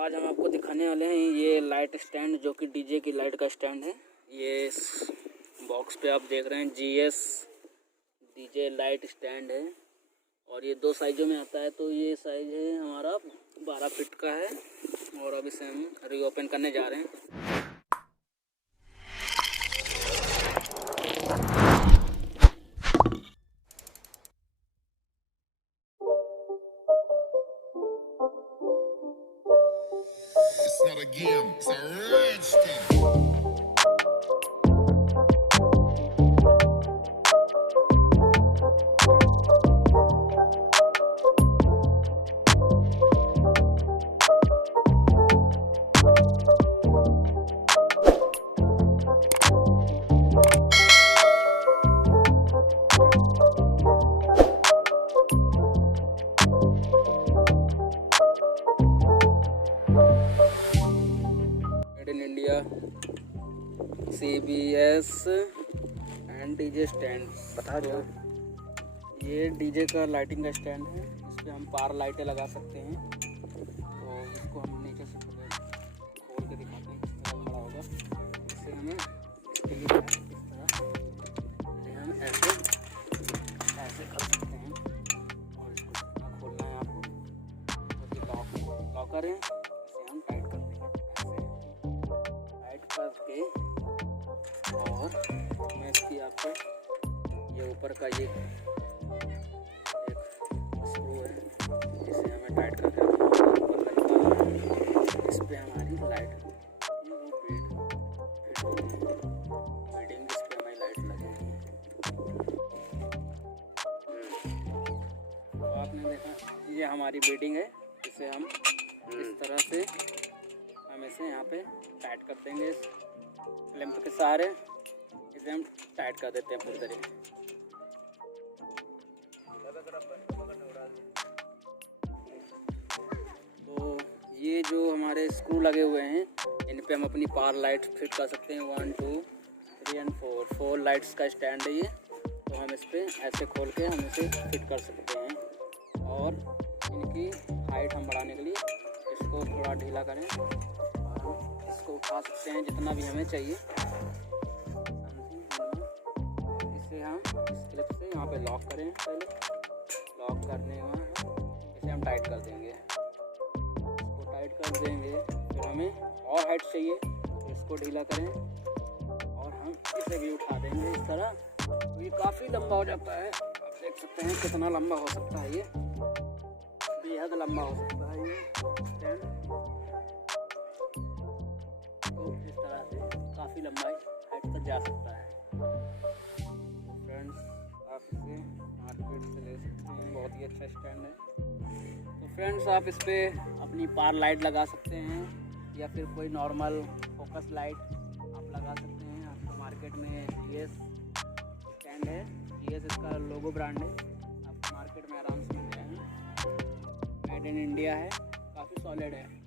आज हम आपको दिखाने वाले हैं ये लाइट स्टैंड, जो कि डीजे की लाइट का स्टैंड है। ये इस बॉक्स पे आप देख रहे हैं GS डीजे लाइट स्टैंड है और ये 2 साइज़ों में आता है। तो ये साइज़ है हमारा 12 फीट का है और अब इसे हम रीओपन करने जा रहे हैं। It's not a game, it's a rich thing. Made in India CBS and DJ stand बता दो। ये डीजे का लाइटिंग का स्टैंड है। इस पर हम पार लाइटें लगा सकते हैं। तो इसको हम नीचे से खोल के दिखाते हैं किस तरह खड़ा होगा। इससे हमें इस तरह से हम ऐसे कर सकते हैं और इसको खोलना है आपको। लॉकर है, इसे हम टाइट करते हैं टाइट करके और मैं इसकी आपको ये ऊपर का ये एक स्क्रू है, इसे हमें टाइट करके इस पे हमारी लाइट बीडिंग इस पे हमारी लाइट लगेगी। तो आपने देखा ये हमारी बीडिंग है। इसे हम इस तरह से हम इसे यहाँ पे टाइट कर देंगे। इस क्लैंप के सहारे इसे हम टाइट कर देते हैं पूरी तरह। तो ये जो हमारे स्क्रू लगे हुए हैं, इन पे हम अपनी पावर लाइट फिट कर सकते हैं। 1 2 3 एंड 4 लाइट्स का स्टैंड है ये। तो हम इस पे ऐसे खोल के हम इसे फिट कर सकते हैं और इनकी हाइट हम बढ़ाने के लिए इसको थोड़ा ढीला करें और हम इसको उठा सकते हैं जितना भी हमें चाहिए। इसे हम इस क्लिप से यहाँ पे लॉक करें। पहले लॉक करने के बाद इसे हम टाइट कर देंगे। इसको टाइट कर देंगे, फिर हमें और हाइट चाहिए तो इसको ढीला करें और हम इसे भी उठा देंगे इस तरह। तो ये काफ़ी लंबा हो जाता है। आप देख सकते हैं कितना लंबा हो सकता है। ये बेहद लंबा हो सकता है ये स्टैंड। तो इस तरह से काफ़ी लंबाई हाइट तक जा सकता है। तो फ्रेंड्स, आप इसे मार्केट से ले सकते हैं, बहुत ही अच्छा स्टैंड है। तो फ्रेंड्स, आप इस पर अपनी पार लाइट लगा सकते हैं या फिर कोई नॉर्मल फोकस लाइट आप लगा सकते हैं। आपको मार्केट में GS स्टैंड है, GS इसका लोगो ब्रांड है, आपको मार्केट में आराम से मिल जाएगा। मेड इन इंडिया है, काफ़ी सॉलिड है।